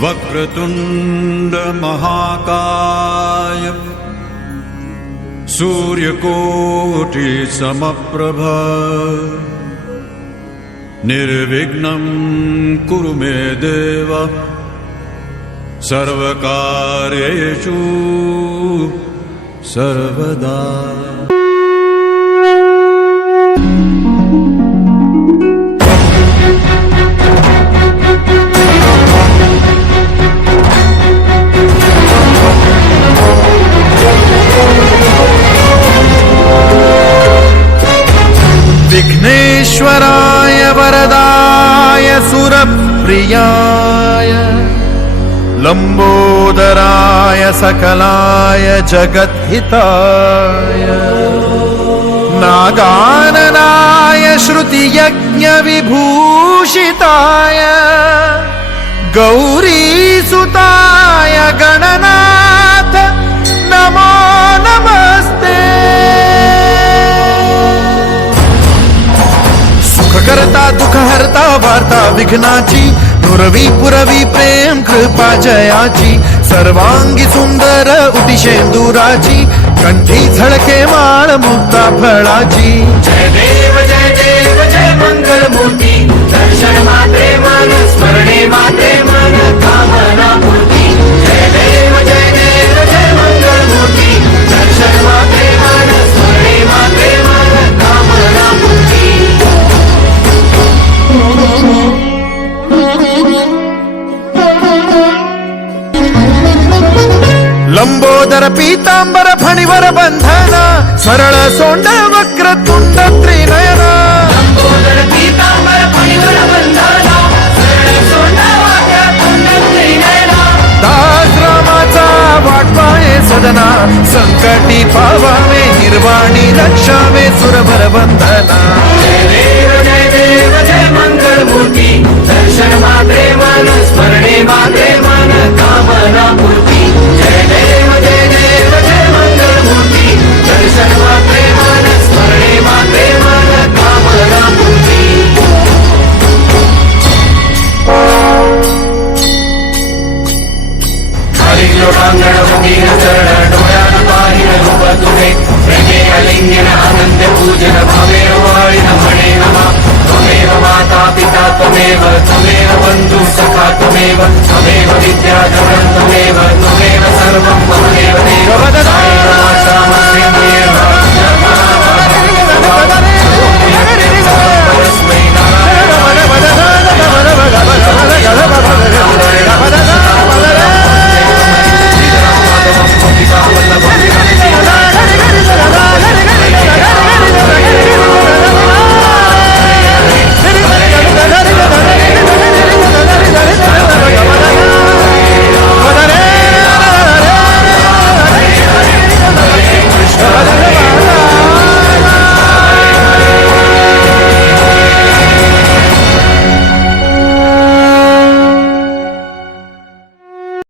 वक्रतुंड महाकाय सूर्यकोटि समप्रभ निर्विघ्नं कुरु मे देव सर्वकार्येषु सर्वदा। विघ्नेश्वराय वरदाय सुरप्रियाय लंबोदराय सकलाय जगद्हिताय नागाननाय श्रुतियज्ञविभूषिताय गौरीसुताय गणनाथ नमो नमस्ते। करता दुख हरता वार्ता विघ्नाची नुरवी पुरवी प्रेम कृपा जयाची सर्वांगी सुंदर उटी शेंदुराची कंठी झळके माळ मुक्ता फळाची। जय देव जय मंगल मूर्ती दर्शन मात्रे मन स्मरणे मात्रे मन कामना पूर्ती। जय देव जय मंगल मूर्ती दर्शन मात्रे मन स्मरणे मात्रे मन कामना पूर्ती। लंबोदर पीतांबर फणीवर बंधना सरळ सोंड वक्रतुंड त्रिनयना। लंबोदर पीतांबर फणीवर बंधना सरळ सोंड वक्रतुंड त्रिनयना। दास रामाचा वाटपाये सदना संकटी पावावे निर्वाणी रक्षावे सुरभर बंधना। जय देव जय मंगल मूर्ती दर्शन मात्रे मन स्मरणे मात्रे मन कामना पूर्ती। जय देव जय मंगल मूर्ती दर्शन मात्रे मन स्मरणे मात्रे मन कामना पूर्ती। हरी लोटांगण भगीर चरण डोळ्यात पाहिल रूप तुझे प्रेमे अलिंगन आनंद पूजन भावे वाळी म्हणे नमः। त्वमेव माता पिता त्वमेव त्वमेव बंधु सखा त्वमेव त्वमेव विद्या त्वमेव सर्वं मम देव देव।